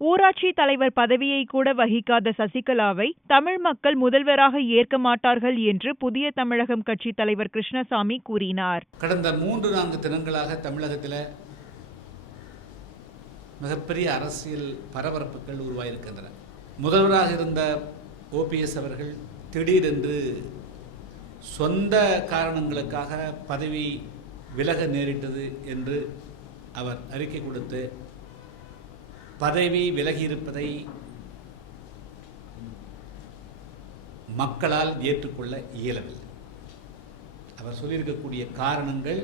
ஊராட்சி தலைவர் பதவியை கூட வகிக்காத சசிகலாவை தமிழ் மக்கள் முதல்வராக ஏற்க மாட்டார்கள் என்று புதிய தமிழகம் கட்சி தலைவர் கிருஷ்ணசாமி கூறினார். கடந்த 3-4 தினங்களாக தமிழகத்தில் மிகப்பெரிய அரசியல் பரபரப்புகள் உருவாயிருக்கின்றன. முதல்வராக இருந்த ஓபிஎஸ் அவர்கள் திடீரென்று சொந்த காரணங்களுக்காக பதவி விலக நேரிட்டது என்று அவர் அறிக்கை கொடுத்து பதவி விலகியிருப்பதை மக்களால் ஏற்றுக்கொள்ள இயலவில்லை. அவர் சொல்லியிருக்கக்கூடிய காரணங்கள்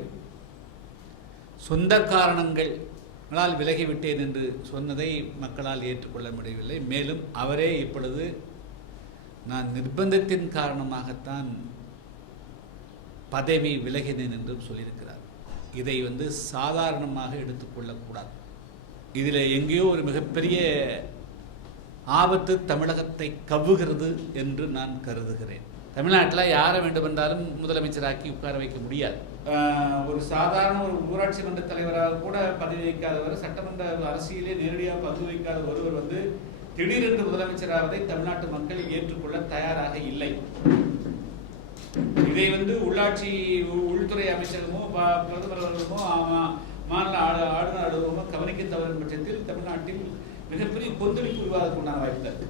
சொந்த காரணங்களால் விலகிவிட்டேன் என்று சொன்னதை மக்களால் ஏற்றுக்கொள்ள முடியவில்லை. மேலும் அவரே இப்பொழுது நான் நிர்பந்தத்தின் காரணமாகத்தான் பதவி விலகினேன் என்றும் சொல்லியிருக்கிறார். இதை சாதாரணமாக எடுத்துக்கொள்ளக்கூடாது. இதில் எங்கேயோ ஒரு மிகப்பெரிய ஆபத்து தமிழகத்தை கவ்வுகிறது என்று நான் கருதுகிறேன். தமிழ்நாட்டில் யாரை வேண்டுமென்றாலும் முதலமைச்சராக்கி உட்கார வைக்க முடியாது. ஒரு சாதாரண ஒரு ஊராட்சி மன்ற தலைவராக கூட பதவி வைக்காதவர், சட்டமன்ற அரசியலே நேரடியாக பங்கு வைக்காத ஒருவர் திடீரென்று முதலமைச்சராவதை தமிழ்நாட்டு மக்கள் ஏற்றுக்கொள்ள தயாராக இல்லை. இதை உள்ளாட்சி உள்துறை அமைச்சகமோ பிரதமர் அவர்களுமோ மாநில ஆளுநர் அலுவலகமோ கவனிக்க தவறும் பட்சத்தில் தமிழ்நாட்டில் மிகப்பெரிய கொந்தளிப்பு விவாதத்துக்கு உண்டான வாய்ப்பு.